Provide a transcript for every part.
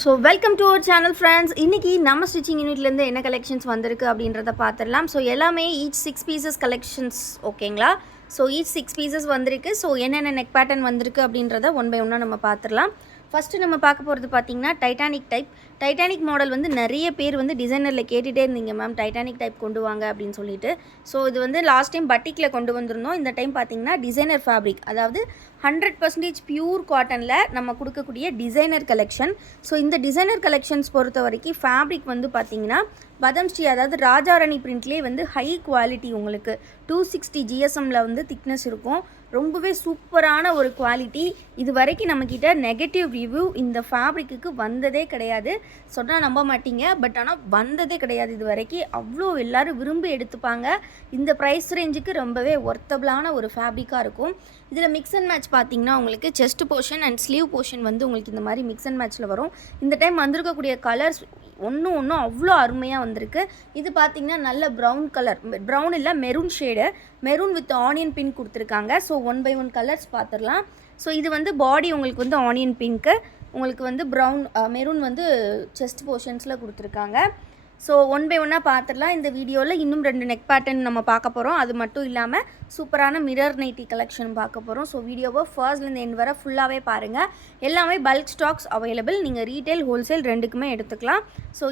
So welcome to our channel friends. இன்றைக்கி நம்ம stitching யூனிட்லேருந்து என்ன கலெக்ஷன்ஸ் வந்திருக்கு அப்படின்றத பார்த்துடலாம். ஸோ எல்லாமே ஈச் 6 பீசஸ் கலெக்ஷன்ஸ் ஓகேங்களா. ஸோ ஈச் 6 பீசஸ் வந்திருக்கு. ஸோ என்னென்ன நெக் பேட்டர்ன் வந்திருக்கு அப்படின்றத ஒன் பை ஒன்னாக நம்ம பார்த்துடலாம். ஃபஸ்ட்டு நம்ம பார்க்க போகிறது பார்த்திங்கன்னா டைட்டானிக் மாடல் வந்து நிறைய பேர் வந்து டிசைனரில் கேட்டுகிட்டே இருந்தீங்க மேம், டைட்டானிக் டைப் கொண்டு வாங்க அப்படின்னு சொல்லிட்டு. ஸோ இது வந்து லாஸ்ட் டைம் பட்டிக்கில் கொண்டு வந்திருந்தோம். இந்த டைம் பார்த்திங்கன்னா டிசைனர் ஃபேப்ரிக், அதாவது 100% பியூர் காட்டனில் நம்ம கொடுக்கக்கூடிய டிசைனர் கலெக்ஷன். ஸோ இந்த டிசைனர் கலெக்ஷன்ஸ் பொறுத்த வரைக்கும் ஃபேப்ரிக் வந்து பார்த்திங்கன்னா பதம் ஸ்ரீ, அதாவது ராஜாராணி பிரிண்ட்லேயே வந்து ஹை குவாலிட்டி, உங்களுக்கு 260 GSMல வந்து திக்னஸ் இருக்கும். ரொம்பவே சூப்பரான ஒரு குவாலிட்டி. இது வரைக்கும் நம்மக்கிட்ட நெகட்டிவ் ரிவ்யூ இந்த ஃபேப்ரிக்கு வந்ததே கிடையாது. சொன்னால் நம்ப மாட்டீங்க, பட் ஆனால் வந்ததே கிடையாது இது வரைக்கும். அவ்வளோ எல்லோரும் விரும்பி எடுத்துப்பாங்க. இந்த ப்ரைஸ் ரேஞ்சுக்கு ரொம்பவே ஒர்த்தபிளான ஒரு ஃபேப்ரிக்காக இருக்கும். இதில் மிக்ஸ் அண்ட் மேட்ச் பார்த்திங்கன்னா உங்களுக்கு chest portion and sleeve portion வந்து உங்களுக்கு இந்த மாதிரி மிக்ஸ் அண்ட் மேட்ச்சில் வரும். இந்த டைம் வந்திருக்கக்கூடிய கலர்ஸ் ஒன்றும் அவ்வளோ அருமையாக வந்திருக்கு. இது பார்த்திங்கன்னா நல்ல ப்ரௌன் கலர், ப்ரௌன் இல்லை maroon shade, maroon with onion pink கொடுத்துருக்காங்க. ஸோ 1 by 1 கலர்ஸ் பார்த்துடலாம். ஸோ இது வந்து பாடி உங்களுக்கு வந்து ஆனியன் பிங்க்கு, உங்களுக்கு வந்து ப்ரௌன் மெரூன் வந்து செஸ்ட் போர்ஷன்ஸில் கொடுத்துருக்காங்க. ஸோ 1 by 1 பார்த்துடலாம். இந்த வீடியோவில் இன்னும் 2 நெக் பேட்டர்ன் நம்ம பார்க்க போகிறோம். அது மட்டும் இல்லாமல் சூப்பரான மிரர் நைட்டி கலெக்ஷன் பார்க்க போகிறோம். ஸோ வீடியோவை ஃபர்ஸ்ட்லேருந்து எண்ட் வர ஃபுல்லாகவே பாருங்கள். எல்லாமே பல்க் ஸ்டாக்ஸ் அவைலபிள். நீங்கள் ரீட்டைல் ஹோல்சேல் ரெண்டுக்குமே எடுத்துக்கலாம். ஸோ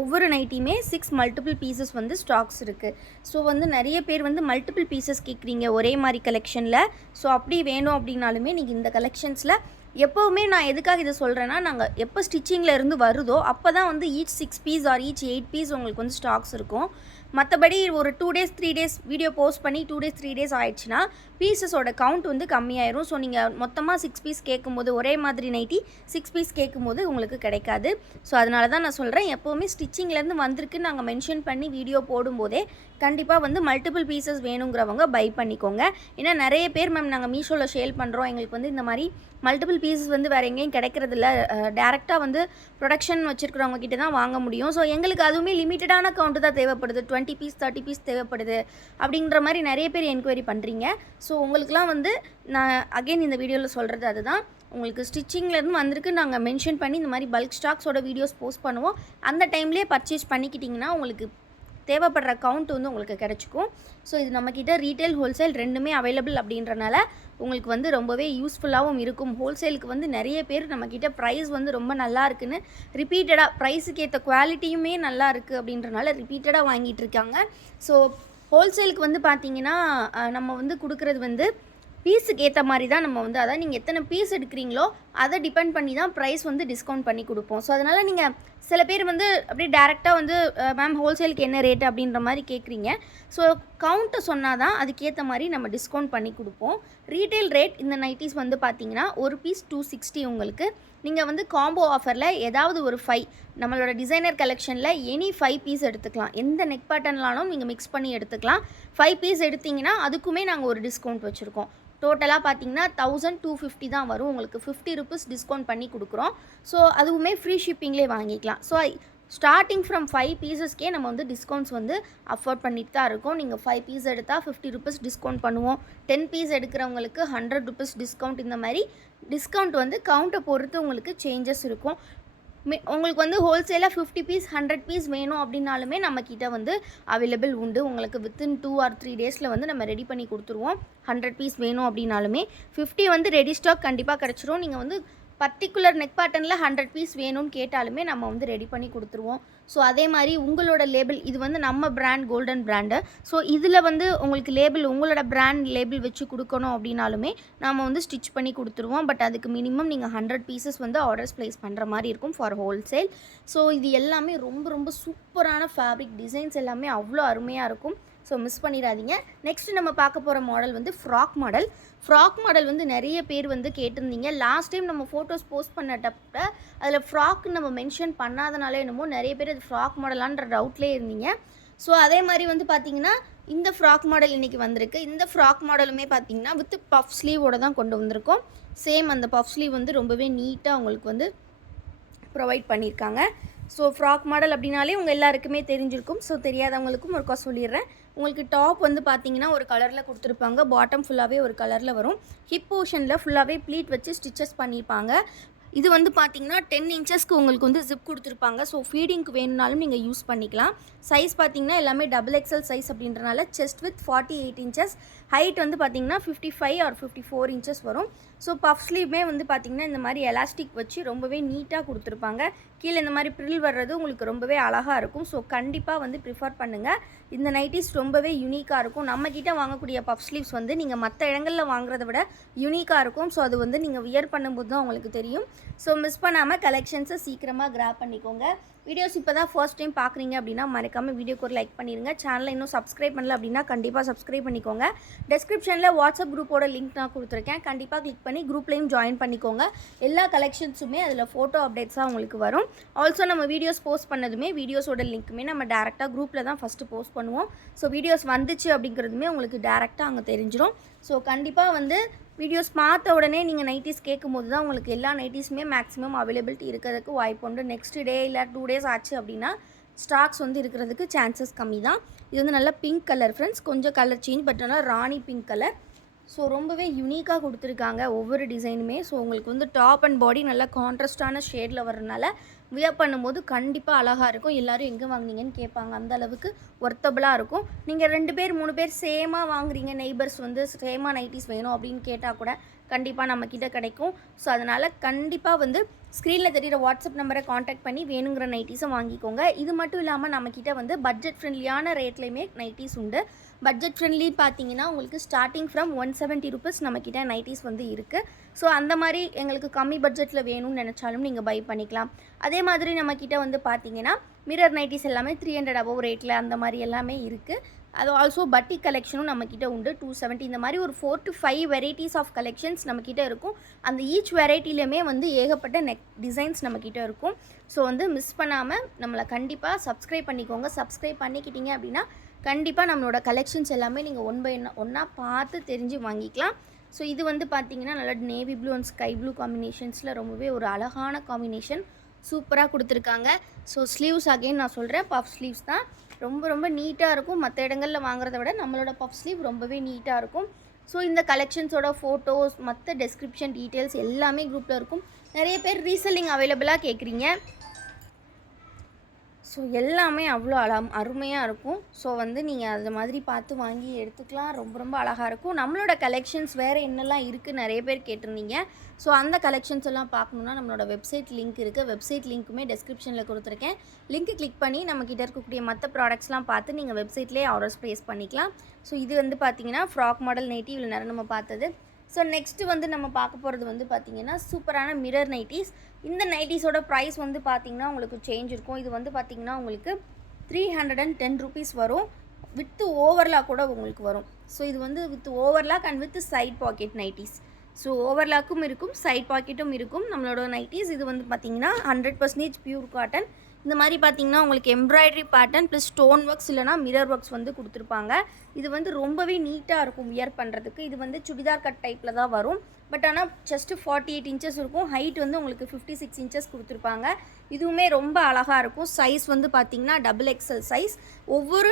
ஒவ்வொரு நைட்டியுமே 6 மல்டிபிள் பீசஸ் வந்து ஸ்டாக்ஸ் இருக்குது. ஸோ வந்து நிறைய பேர் வந்து மல்டிபிள் பீசஸ் கேட்குறீங்க ஒரே மாதிரி கலெக்ஷனில். ஸோ அப்படி வேணும் அப்படின்னாலுமே நீங்கள் இந்த கலெக்ஷன்ஸில் எப்போவுமே நான் எதுக்காக இதை சொல்கிறேன்னா, நாங்கள் எப்போ ஸ்டிச்சிங்கில் இருந்து வருதோ அப்போ தான் வந்து each 6 piece or each 8 piece உங்களுக்கு வந்து ஸ்டாக்ஸ் இருக்கும். மற்றபடி ஒரு 2 days 3 days வீடியோ போஸ்ட் பண்ணி 2 days 3 days ஆயிடுச்சுன்னா பீசஸோட கவுண்ட் வந்து கம்மியாயிரும். ஸோ நீங்கள் மொத்தமாக 6 பீஸ் கேட்கும்போது, ஒரே மாதிரி நைட்டி 6 பீஸ் கேட்கும்போது உங்களுக்கு கிடைக்காது. ஸோ அதனால தான் நான் சொல்கிறேன், எப்போவுமே ஸ்டிச்சிங்லேருந்து வந்திருக்குன்னு நாங்கள் மென்ஷன் பண்ணி வீடியோ போடும்போதே கண்டிப்பாக வந்து மல்டிபிள் பீசஸ் வேணுங்கிறவங்க பை பண்ணிக்கோங்க. ஏன்னா நிறைய பேர் மேம் நாங்கள் மீஷோவில் சேல் பண்ணுறோம், எங்களுக்கு வந்து இந்த மாதிரி மல்டிபிள் பீசஸ் வந்து வேறு எங்கேயும் கிடைக்கிறதில்ல, டேரெக்டாக வந்து ப்ரொடக்ஷன் வச்சுருக்கிறவங்க கிட்ட தான் வாங்க முடியும். ஸோ எங்களுக்கு அதுவுமே லிமிட்டடான கவுண்ட்டு தான் தேவைப்படுது, 20 பீஸ் 30 பீஸ் தேவைப்படுது அப்படின்ற மாதிரி நிறைய பேர் என்கொயரி பண்ணுறீங்க. ஸோ உங்களுக்குலாம் வந்து நான் அகெயின் இந்த வீடியோவில் சொல்கிறது அதுதான், உங்களுக்கு ஸ்டிச்சிங்லேருந்து வந்திருக்கு நாங்கள் மென்ஷன் பண்ணி இந்த மாதிரி பல்க் ஸ்டாக்ஸோட வீடியோஸ் போஸ்ட் பண்ணுவோம். அந்த டைம்லேயே பர்ச்சேஸ் பண்ணிக்கிட்டிங்கன்னா உங்களுக்கு தேவைப்படுற கவுண்ட் வந்து உங்களுக்கு கிடச்சிக்கும். ஸோ இது நம்மக்கிட்ட ரீட்டைல் ஹோல்சேல் ரெண்டுமே அவைலபிள் அப்படின்றனால உங்களுக்கு வந்து ரொம்பவே யூஸ்ஃபுல்லாகவும் இருக்கும். ஹோல்சேலுக்கு வந்து நிறைய பேர் நம்மக்கிட்ட ப்ரைஸ் வந்து ரொம்ப நல்லா இருக்குன்னு ரிப்பீட்டடாக, ப்ரைஸுக்கு ஏற்ற குவாலிட்டியுமே நல்லா இருக்குது அப்படின்றனால ரிப்பீட்டடாக வாங்கிட்டு இருக்காங்க. ஸோ ஹோல்சேலுக்கு வந்து பார்த்திங்கன்னா நம்ம வந்து கொடுக்குறது வந்து பீஸுக்கு ஏற்ற மாதிரி தான் நம்ம வந்து, அதாவது நீங்கள் எத்தனை பீஸ் எடுக்கிறீங்களோ அதை டிபெண்ட் பண்ணி தான் ப்ரைஸ் வந்து டிஸ்கவுண்ட் பண்ணி கொடுப்போம். ஸோ அதனால் நீங்கள் சில பேர் வந்து அப்படியே டேரெக்டாக வந்து மேம் ஹோல்சேலுக்கு என்ன ரேட்டு அப்படின்ற மாதிரி கேட்குறீங்க. ஸோ கவுண்ட்டை சொன்னால் தான் அதுக்கேற்ற மாதிரி நம்ம டிஸ்கவுண்ட் பண்ணி கொடுப்போம். ரீட்டைல் ரேட் இந்த நைட்டிஸ் வந்து பார்த்திங்கன்னா ஒரு பீஸ் 260 உங்களுக்கு. நீங்கள் வந்து காம்போ ஆஃபரில் ஏதாவது ஒரு 5 நம்மளோட டிசைனர் கலெக்ஷனில் எனி 5 பீஸ் எடுத்துக்கலாம். எந்த நெக் பேட்டர்ன்லாலும் நீங்கள் மிக்ஸ் பண்ணி எடுத்துக்கலாம். 5 பீஸ் எடுத்திங்கன்னா அதுக்குமே நாங்கள் ஒரு டிஸ்கவுண்ட் வச்சுருக்கோம். டோட்டலாக பார்த்தீங்கன்னா 1250 தான் வரும். உங்களுக்கு 50 rupees டிஸ்கவுண்ட் பண்ணி கொடுக்குறோம். ஸோ அதுவுமே ஃப்ரீ ஷிப்பிங்லேயே வாங்கிக்கலாம். ஸோ ஸ்டார்டிங் ஃப்ரம் 5 பீசஸ்க்கே நம்ம வந்து டிஸ்கவுண்ட்ஸ் வந்து அஃபோர்ட் பண்ணிட்டு தான் இருக்கோம். நீங்கள் 5 பீஸ் எடுத்தால் 50 rupees டிஸ்கவுண்ட் பண்ணுவோம். 10 பீஸ் எடுக்கிறவங்களுக்கு 100 rupees டிஸ்கவுண்ட். இந்த மாதிரி டிஸ்கவுண்ட் வந்து கவுண்ட்டை பொறுத்து உங்களுக்கு சேஞ்சஸ் இருக்கும். உங்களுக்கு வந்து ஹோல்சேலாக 50 பீஸ் 100 பீஸ் வேணும் அப்படின்னாலுமே நம்மக்கிட்ட வந்து அவைலபிள் உண்டு. உங்களுக்கு வித்தின் 2 or 3 days வந்து நம்ம ரெடி பண்ணி கொடுத்துருவோம். 100 பீஸ் வேணும் அப்படின்னாலுமே 50 வந்து ரெடி ஸ்டாக் கண்டிப்பாக கிடச்சிரும். நீங்கள் வந்து பர்டிகுலர் நெக் பேட்டர்னில் 100 பீஸ் வேணும்னு கேட்டாலுமே நம்ம வந்து ரெடி பண்ணி கொடுத்துருவோம். ஸோ அதே மாதிரி உங்களோட லேபிள், இது வந்து நம்ம பிராண்ட் கோல்டன் பிராண்டு. ஸோ இதில் வந்து உங்களுக்கு லேபிள், உங்களோட பிராண்ட் லேபிள் வச்சு கொடுக்கணும் அப்படின்னாலுமே நம்ம வந்து ஸ்டிச் பண்ணி கொடுத்துருவோம். பட் அதுக்கு மினிமம் நீங்கள் 100 பீசஸ் வந்து ஆர்டர்ஸ் ப்ளேஸ் பண்ணுற மாதிரி இருக்கும் ஃபார் ஹோல்சேல். ஸோ இது எல்லாமே ரொம்ப சூப்பரான ஃபேப்ரிக் டிசைன்ஸ், எல்லாமே அவ்வளோ அருமையாக இருக்கும். ஸோ மிஸ் பண்ணிடாதீங்க. நெக்ஸ்ட்டு நம்ம பார்க்க போகிற மாடல் வந்து ஃப்ராக் மாடல் வந்து நிறைய பேர் வந்து கேட்டிருந்தீங்க. லாஸ்ட் டைம் நம்ம ஃபோட்டோஸ் போஸ்ட் பண்ணட்டப்ப அதில் ஃப்ராக் நம்ம மென்ஷன் பண்ணாதனால என்னமோ நிறைய பேர் அது ஃப்ராக் மாடலான்ற டவுட்லேயே இருந்தீங்க. ஸோ அதே மாதிரி வந்து பார்த்திங்கன்னா இந்த ஃப்ராக் மாடல் இன்றைக்கி வந்திருக்கு. இந்த ஃப்ராக் மாடலுமே பார்த்திங்கன்னா வித் பஃப் ஸ்லீவோடு தான் கொண்டு வந்திருக்கோம். சேம் அந்த பஃப் ஸ்லீவ் வந்து ரொம்பவே நீட்டாக உங்களுக்கு வந்து ப்ரொவைட் பண்ணியிருக்காங்க. ஸோ ஃப்ராக் மாடல் அப்படின்னாலே உங்கள் எல்லாருக்குமே தெரிஞ்சிருக்கும். ஸோ தெரியாதவங்களுக்கும் ஒருக்கா சொல்லிடுறேன். உங்களுக்கு டாப் வந்து பார்த்தீங்கன்னா ஒரு கலரில் கொடுத்துருப்பாங்க, பாட்டம் ஃபுல்லாகவே ஒரு கலரில் வரும். ஹிப் போர்ஷனில் ஃபுல்லாகவே ப்ளீட் வச்சு ஸ்டிச்சஸ் பண்ணியிருப்பாங்க. இது வந்து பார்த்தீங்கன்னா 10 இன்ச்சஸ்க்கு உங்களுக்கு வந்து ஜிப் கொடுத்துருப்பாங்க. ஸோ ஃபீடிங்க்கு வேணும்னாலும் நீங்கள் யூஸ் பண்ணிக்கலாம். சைஸ் பார்த்தீங்கன்னா எல்லாமே டபுள் எக்ஸல் சைஸ் அப்படின்றனால செஸ்ட் வித் 48 இன்ச்சஸ், ஹைட் வந்து பார்த்தீங்கன்னா 55 ஆர் 54 இன்ச்சஸ் வரும். ஸோ பஃப் ஸ்லீவுமே வந்து பார்த்தீங்கன்னா இந்த மாதிரி எலாஸ்டிக் வச்சு ரொம்பவே நீட்டாக கொடுத்துருப்பாங்க. கீழே இந்த மாதிரி ப்ரில் வர்றது உங்களுக்கு ரொம்பவே அழகாக இருக்கும். ஸோ கண்டிப்பாக வந்து ப்ரிஃபர் பண்ணுங்கள். இந்த நைட்டிஸ் ரொம்பவே யூனிக்காக இருக்கும். நம்மக்கிட்ட வாங்கக்கூடிய பஃப் ஸ்லீவ்ஸ் வந்து நீங்கள் மற்ற இடங்களில் வாங்குறத விட யூனிக்காக இருக்கும். ஸோ அது வந்து நீங்கள் வியர் பண்ணும்போது தான் உங்களுக்கு தெரியும். ஸோ மிஸ் பண்ணாமல் கலெக்ஷன்ஸை சீக்கிரமாக கிராப் பண்ணிக்கோங்க. வீடியோஸ் இப்போ தான் ஃபர்ஸ்ட் டைம் பார்க்குறீங்க அப்படின்னா மறக்காமல் வீடியோக்கு ஒரு லைக் பண்ணிடுங்க. சேனலை இன்னும் சப்ஸ்கிரைப் பண்ணல அப்படின்னா கண்டிப்பாக சப்ஸ்கிரைப் பண்ணிக்கோங்க. டெஸ்கிரிப்ஷனில் வாட்ஸ்அப் குரூப்போட லிங்க் நான் கொடுத்துருக்கேன். கண்டிப்பாக கிளிக் பண்ணி குரூப்லேயும் ஜாயின் பண்ணிக்கோங்க. எல்லா கலெக்ஷன்ஸுமே அதில் ஃபோட்டோ அப்டேட்ஸாக உங்களுக்கு வரும். ஆல்சோ நம்ம வீடியோஸ் போஸ்ட் பண்ணதுமே வீடியோஸோட லிங்க்குமே நம்ம டேரெக்டாக குரூப்பில் தான் ஃபஸ்ட்டு போஸ்ட் பண்ணுவோம். ஸோ வீடியோஸ் வந்துச்சு அப்படிங்கிறதுமே உங்களுக்கு டேரெக்டாக அங்கே தெரிஞ்சிடும். ஸோ கண்டிப்பாக வந்து வீடியோஸ் பார்த்த உடனே நீங்கள் நைட்டிஸ் கேட்கும்போது தான் உங்களுக்கு எல்லா நைட்டிஸுமே மேக்ஸிமம் அவைலபிலிட்டி இருக்கிறதுக்கு வாய்ப்பு உண்டு. நெக்ஸ்ட் டே இல்லை 2 டேஸ் ஆச்சு அப்படின்னா ஸ்டாக்ஸ் வந்து இருக்கிறதுக்கு சான்சஸ் கம்மி தான். இது வந்து நல்லா பிங்க் கலர் ஃப்ரெண்ட்ஸ், கொஞ்சம் கலர் சேஞ்ச், பட் ஆனால் ராணி பிங்க் கலர். ஸோ ரொம்பவே யூனிக்காக கொடுத்துருக்காங்க ஒவ்வொரு டிசைனுமே. ஸோ உங்களுக்கு வந்து டாப் அண்ட் பாடி நல்லா கான்ட்ராஸ்டான ஷேடில் வரனால வியர் பண்ணும்போது கண்டிப்பாக அழகாக இருக்கும். எல்லோரும் எங்கே வாங்குனீங்கன்னு கேட்பாங்க. அந்த அளவுக்கு ஒர்த்தபுளாக இருக்கும். நீங்கள் 2 பேர் 3 பேர் சேமாக வாங்குறீங்க, நெய்பர்ஸ் வந்து சேமாக நைட்டிஸ் வேணும் அப்படின்னு கேட்டால் கூட கண்டிப்பாக நம்மக்கிட்ட கிடைக்கும். ஸோ அதனால் கண்டிப்பாக வந்து ஸ்க்ரீனில் தெரிகிற வாட்ஸ்அப் நம்பரை காண்டாக்ட் பண்ணி வேணுங்கிற நைட்டிஸை வாங்கிக்கோங்க. இது மட்டும் இல்லாமல் நம்மக்கிட்ட வந்து பட்ஜெட் ஃப்ரெண்ட்லியான ரேட்லேயுமே நைட்டிஸ் உண்டு. பட்ஜெட் ஃப்ரெண்ட்லி பார்த்தீங்கன்னா உங்களுக்கு ஸ்டார்டிங் ஃப்ரம் 170 ருபீஸ் நம்மக்கிட்ட நைட்டிஸ் வந்து இருக்குது. ஸோ அந்த மாதிரி எங்களுக்கு கம்மி பட்ஜெட்டில் வேணும்னு நினச்சாலும் நீங்கள் பை பண்ணிக்கலாம். அதே மாதிரி நம்மக்கிட்ட வந்து பார்த்தீங்கன்னா மிரர் நைட்டிஸ் எல்லாமே 300 அபவ் ரேட்டில் அந்த மாதிரி எல்லாமே இருக்குது. அது ஆல்சோ பட்டி கலெக்ஷனும் நம்மக்கிட்ட உண்டு 270. இந்த மாதிரி ஒரு 4 to 5 வெரைட்டிஸ் ஆஃப் கலெக்ஷன்ஸ் நம்மக்கிட்ட இருக்கும். அந்த ஈச் வெரைட்டிலையுமே வந்து ஏகப்பட்ட டிசைன்ஸ் நம்மக்கிட்ட இருக்கும். ஸோ வந்து மிஸ் பண்ணாமல் நம்மளை கண்டிப்பாக சப்ஸ்கிரைப் பண்ணிக்கோங்க. சப்ஸ்கிரைப் பண்ணிக்கிட்டீங்க அப்படின்னா கண்டிப்பாக நம்மளோட கலெக்ஷன்ஸ் எல்லாமே நீங்கள் ஒன் பை ஒன்றா பார்த்து தெரிஞ்சு வாங்கிக்கலாம். ஸோ இது வந்து பார்த்தீங்கன்னா நல்லா navy blue and sky blue காம்பினேஷன்ஸில் ரொம்பவே ஒரு அழகான காம்பினேஷன் சூப்பராக கொடுத்துருக்காங்க. ஸோ ஸ்லீவ்ஸ் அகெயின் நான் சொல்கிறேன், பஃப் ஸ்லீவ்ஸ் தான். ரொம்ப நீட்டாக இருக்கும். மற்ற இடங்களில் வாங்குறத விட நம்மளோட பஃப் ஸ்லீவ் ரொம்பவே நீட்டாக இருக்கும். ஸோ இந்த கலெக்ஷன்ஸோட ஃபோட்டோஸ் மற்ற டெஸ்கிரிப்ஷன் டீட்டெயில்ஸ் எல்லாமே குரூப்பில் இருக்கும். நிறைய பேர் ரீசெல்லிங் அவைலபிளாக கேட்குறீங்க. ஸோ எல்லாமே அவ்வளோ அருமையாக இருக்கும். ஸோ வந்து நீங்கள் அது மாதிரி பார்த்து வாங்கி எடுத்துக்கலாம். ரொம்ப அழகாக இருக்கும். நம்மளோட கலெக்ஷன்ஸ் வேறு என்னெல்லாம் இருக்குது நிறைய பேர் கேட்டிருந்தீங்க. ஸோ அந்த கலெக்ஷன்ஸ் எல்லாம் பார்க்கணுன்னா நம்மளோட வெப்சைட் லிங்க் இருக்குது. வெப்சைட் லிங்க்குமே டெஸ்கிரிப்ஷனில் கொடுத்துருக்கேன். லிங்க்கு கிளிக் பண்ணி நம்மக்கிட்ட இருக்கக்கூடிய மற்ற ப்ராடக்ட்ஸ்லாம் பார்த்து நீங்கள் வெப்சைட்லேயே ஆர்டர்ஸ் ப்ளேஸ் பண்ணிக்கலாம். ஸோ இது வந்து பார்த்தீங்கன்னா ஃப்ராக் மாடல் நைட்டி இவ்வளோ நேரம் நம்ம பார்த்தது. ஸோ நெக்ஸ்ட்டு வந்து நம்ம பார்க்க போகிறது வந்து பார்த்திங்கன்னா சூப்பரான மிரர் நைட்டிஸ். இந்த நைட்டிஸோட ப்ரைஸ் வந்து பார்த்திங்கன்னா உங்களுக்கு சேஞ்ச் இருக்கும். இது வந்து பார்த்திங்கன்னா உங்களுக்கு 310 ருபீஸ் வரும். வித் ஓவர்லாக் கூட உங்களுக்கு வரும். ஸோ இது வந்து with overlock and with side pocket nighties. So ஓவர்லாக்கும் இருக்கும், சைட் பாக்கெட்டும் இருக்கும் நம்மளோட நைட்டிஸ். இது வந்து பார்த்திங்கன்னா 100% பியூர் காட்டன். இந்த மாதிரி பார்த்திங்கன்னா உங்களுக்கு embroidery pattern plus stone works இல்லைனா மிரர் ஒர்க்ஸ் வந்து கொடுத்துருப்பாங்க. இது வந்து ரொம்பவே நீட்டாக இருக்கும் வியர் பண்ணுறதுக்கு. இது வந்து சுடிதார் கட் டைப்பில் தான் வரும். பட் ஆனால் ஜஸ்ட்டு 48 இன்ச்சஸ் இருக்கும். ஹைட் வந்து உங்களுக்கு 56 இன்ச்சஸ் கொடுத்துருப்பாங்க. இதுவுமே ரொம்ப அழகாக இருக்கும். சைஸ் வந்து பார்த்திங்கன்னா டபுள் எக்ஸல் சைஸ். ஒவ்வொரு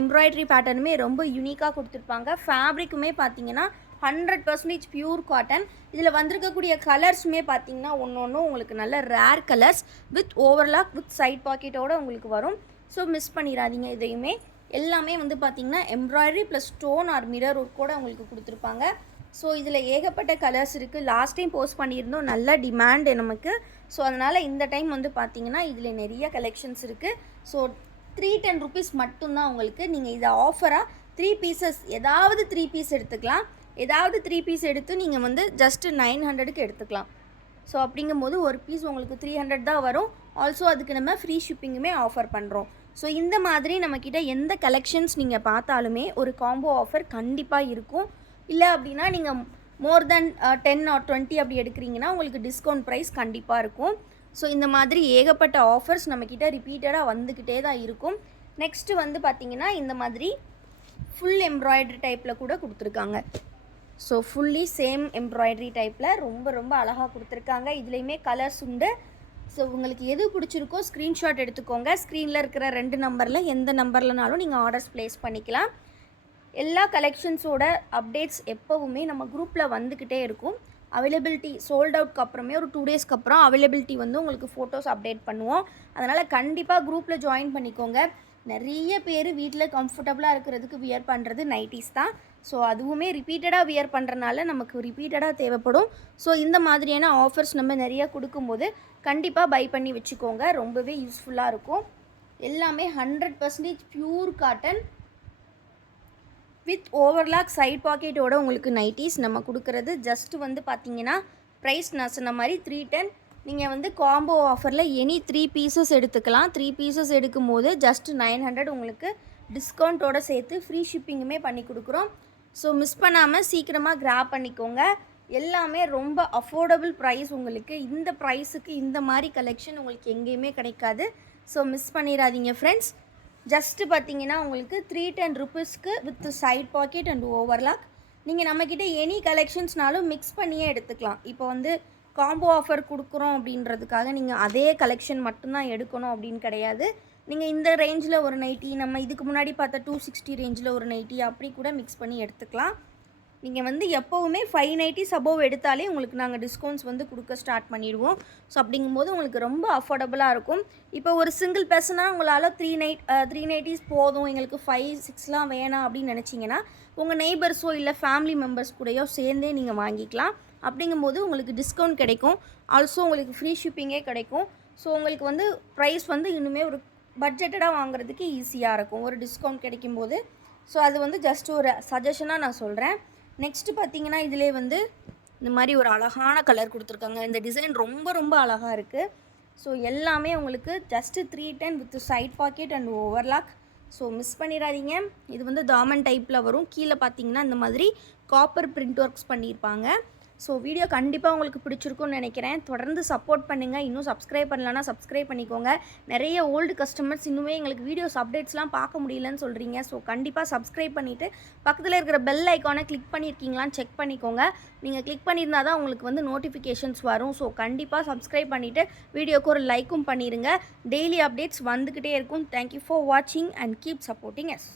எம்ப்ராய்டரி பேட்டர்னுமே ரொம்ப யூனிக்காக கொடுத்துருப்பாங்க. ஃபேப்ரிக்குமே பார்த்திங்கன்னா 100% பியூர் காட்டன். இதில் வந்திருக்கக்கூடிய கலர்ஸுமே பார்த்திங்கன்னா ஒன்று உங்களுக்கு நல்ல rare colours with overlock with side பாக்கெட்டோடு உங்களுக்கு வரும். ஸோ மிஸ் பண்ணிடாதீங்க. இதையுமே எல்லாமே வந்து பார்த்திங்கன்னா embroidery plus stone or mirror ஒர்க்கோடு உங்களுக்கு கொடுத்துருப்பாங்க. ஸோ இதில் ஏகப்பட்ட கலர்ஸ் இருக்குது. லாஸ்ட் டைம் போஸ்ட் பண்ணியிருந்தோம், நல்ல டிமாண்டு நமக்கு. ஸோ அதனால் இந்த டைம் வந்து பார்த்திங்கன்னா இதில் நிறைய கலெக்ஷன்ஸ் இருக்குது. ஸோ 310 ருபீஸ் மட்டும்தான் உங்களுக்கு. நீங்கள் இதை ஆஃபராக 3 பீசஸ் ஏதாவது 3 பீஸ் எடுத்துக்கலாம். ஏதாவது 3 பீஸ் எடுத்து நீங்கள் வந்து ஜஸ்ட்டு 900க்கு எடுத்துக்கலாம். ஸோ அப்படிங்கும்போது ஒரு பீஸ் உங்களுக்கு 300 தான் வரும். ஆல்சோ அதுக்கு நம்ம ஃப்ரீ ஷிப்பிங்குமே ஆஃபர் பண்ணுறோம். ஸோ இந்த மாதிரி நம்மக்கிட்ட எந்த கலெக்ஷன்ஸ் நீங்கள் பார்த்தாலுமே ஒரு காம்போ ஆஃபர் கண்டிப்பாக இருக்கும். இல்லை அப்படின்னா நீங்கள் மோர் தென் 10 or 20 அப்படி எடுக்கிறீங்கன்னா உங்களுக்கு டிஸ்கவுண்ட் ப்ரைஸ் கண்டிப்பாக இருக்கும். ஸோ இந்த மாதிரி ஏகப்பட்ட ஆஃபர்ஸ் நம்மக்கிட்ட ரிப்பீட்டடாக வந்துக்கிட்டே தான் இருக்கும். நெக்ஸ்ட்டு வந்து பார்த்திங்கன்னா இந்த மாதிரி ஃபுல் எம்ப்ராய்டரி டைப்பில் கூட கொடுத்துருக்காங்க. ஸோ ஃபுல்லி சேம் எம்ப்ராய்டரி டைப்பில் ரொம்ப அழகாக கொடுத்துருக்காங்க. இதுலேயுமே கலர்ஸ் உண்டு. ஸோ உங்களுக்கு எது பிடிச்சிருக்கோ ஸ்க்ரீன்ஷாட் எடுத்துக்கோங்க. ஸ்க்ரீனில் இருக்கிற 2 நம்பரில் எந்த நம்பர்லனாலும் நீங்கள் ஆர்டர்ஸ் ப்ளேஸ் பண்ணிக்கலாம். எல்லா கலெக்ஷன்ஸோட அப்டேட்ஸ் எப்போவுமே நம்ம குரூப்பில் வந்துக்கிட்டே இருக்கும். அவைலபிலிட்டி சோல்ட் அவுட்க்கு அப்புறமே ஒரு 2 டேஸ்க்கு அப்புறம் அவைலபிலிட்டி வந்து உங்களுக்கு ஃபோட்டோஸ் அப்டேட் பண்ணுவோம். அதனால் கண்டிப்பாக குரூப்பில் ஜாயின் பண்ணிக்கோங்க. நிறைய பேர் வீட்டில் கம்ஃபர்டபுளாக இருக்கிறதுக்கு வியர் பண்ணுறது நைட்டிஸ் தான். ஸோ அதுவுமே ரிப்பீட்டடாக வியர் பண்ணுறனால நமக்கு ரிப்பீட்டடாக தேவைப்படும். ஸோ இந்த மாதிரியான ஆஃபர்ஸ் நம்ம நிறையா கொடுக்கும்போது கண்டிப்பாக பை பண்ணி வச்சுக்கோங்க. ரொம்பவே யூஸ்ஃபுல்லாக இருக்கும். எல்லாமே 100% pure cotton with overlock side பாக்கெட்டோட உங்களுக்கு நைட்டிஸ் நம்ம கொடுக்குறது. ஜஸ்ட்டு வந்து பார்த்தீங்கன்னா ப்ரைஸ் நான் சொன்ன மாதிரி 310. நீங்கள் வந்து காம்போ ஆஃபரில் எனி 3 பீசஸ் எடுத்துக்கலாம். 3 பீசஸ் எடுக்கும்போது ஜஸ்ட்டு 900 உங்களுக்கு டிஸ்கவுண்ட்டோடு சேர்த்து ஃப்ரீ ஷிப்பிங்குமே பண்ணி கொடுக்குறோம். ஸோ மிஸ் பண்ணாமல் சீக்கிரமாக கிராப் பண்ணிக்கோங்க. எல்லாமே ரொம்ப அஃபோர்டபுள் ப்ரைஸ். உங்களுக்கு இந்த ப்ரைஸுக்கு இந்த மாதிரி கலெக்ஷன் உங்களுக்கு எங்கேயுமே கிடைக்காது. ஸோ மிஸ் பண்ணிடாதீங்க ஃப்ரெண்ட்ஸ். ஜஸ்ட்டு பார்த்தீங்கன்னா உங்களுக்கு 310 ருபீஸ்க்கு with side pocket and overlock. நீங்கள் நம்மக்கிட்ட எனி கலெக்ஷன்ஸ்னாலும் மிக்ஸ் பண்ணியே எடுத்துக்கலாம். இப்போ வந்து காம்போ ஆஃபர் கொடுக்குறோம் அப்படின்றதுக்காக நீங்கள் அதே கலெக்ஷன் மட்டும்தான் எடுக்கணும் அப்படின்னு கிடையாது. நீங்கள் இந்த ரேஞ்சில் ஒரு நைட்டி, நம்ம இதுக்கு முன்னாடி பார்த்த 260 ரேஞ்சில் ஒரு நைட்டி அப்படி கூட மிக்ஸ் பண்ணி எடுத்துக்கலாம். நீங்கள் வந்து எப்போவுமே 5 நைட்டிஸ் அபோவ் எடுத்தாலே உங்களுக்கு நாங்கள் டிஸ்கவுண்ட்ஸ் வந்து கொடுக்க ஸ்டார்ட் பண்ணிடுவோம். ஸோ அப்படிங்கும்போது உங்களுக்கு ரொம்ப அஃபோர்டபுளாக இருக்கும். இப்போ ஒரு சிங்கிள் பர்சனாக உங்களால் 3 நைட்டிஸ் போதும், எங்களுக்கு 5, 6லாம் வேணாம் அப்படின்னு நினச்சிங்கன்னா உங்கள் நெய்பர்ஸோ இல்லை ஃபேமிலி மெம்பர்ஸ் கூடயோ சேர்ந்தே நீங்கள் வாங்கிக்கலாம். அப்படிங்கும்போது உங்களுக்கு டிஸ்கவுண்ட் கிடைக்கும். ஆல்சோ உங்களுக்கு ஃப்ரீ ஷிப்பிங்கே கிடைக்கும். ஸோ உங்களுக்கு வந்து ப்ரைஸ் வந்து இன்னுமே ஒரு பட்ஜெட்டடாக வாங்குறதுக்கு ஈஸியாக இருக்கும் ஒரு டிஸ்கவுண்ட் கிடைக்கும்போது. ஸோ அது வந்து ஜஸ்ட் ஒரு சஜஷனாக நான் சொல்கிறேன். நெக்ஸ்ட்டு பார்த்தீங்கன்னா இதிலே வந்து இந்த மாதிரி ஒரு அழகான கலர் கொடுத்துருக்காங்க. இந்த டிசைன் ரொம்ப ரொம்ப அழகாக இருக்குது. ஸோ எல்லாமே உங்களுக்கு just 310 with side pocket and overlock. So miss பண்ணிடாதீங்க. இது வந்து தாமன் டைப்பில் வரும். கீழே பார்த்தீங்கன்னா இந்த மாதிரி காப்பர் பிரிண்ட் ஒர்க்ஸ் பண்ணியிருப்பாங்க. ஸோ வீடியோ கண்டிப்பாக உங்களுக்கு பிடிச்சிருக்கும்னு நினைக்கிறேன். தொடர்ந்து சப்போர்ட் பண்ணுங்கள். இன்னும் சப்ஸ்கிரைப் பண்ணலன்னா சப்ஸ்கிரைப் பண்ணிக்கோங்க. நிறைய ஓல்டு கஸ்டமர்ஸ் இன்னுமே எங்களுக்கு வீடியோஸ் அப்டேட்ஸ்லாம் பார்க்க முடியலன்னு சொல்கிறீங்க. ஸோ கண்டிப்பாக சப்ஸ்கிரைப் பண்ணிவிட்டு பக்கத்தில் இருக்கிற பெல் ஐக்கானை கிளிக் பண்ணியிருக்கீங்களான்னு செக் பண்ணிக்கோங்க. நீங்கள் கிளிக் பண்ணியிருந்தால் தான் உங்களுக்கு வந்து நோட்டிஃபிகேஷன்ஸ் வரும். ஸோ கண்டிப்பாக சப்ஸ்கிரைப் பண்ணிவிட்டு வீடியோக்கு ஒரு லைக்கும் பண்ணிடுங்க. டெய்லி அப்டேட்ஸ் வந்துக்கிட்டே இருக்கும். தேங்க்யூ ஃபார் வாட்சிங் அண்ட் கீப் சப்போர்ட்டிங் அஸ்.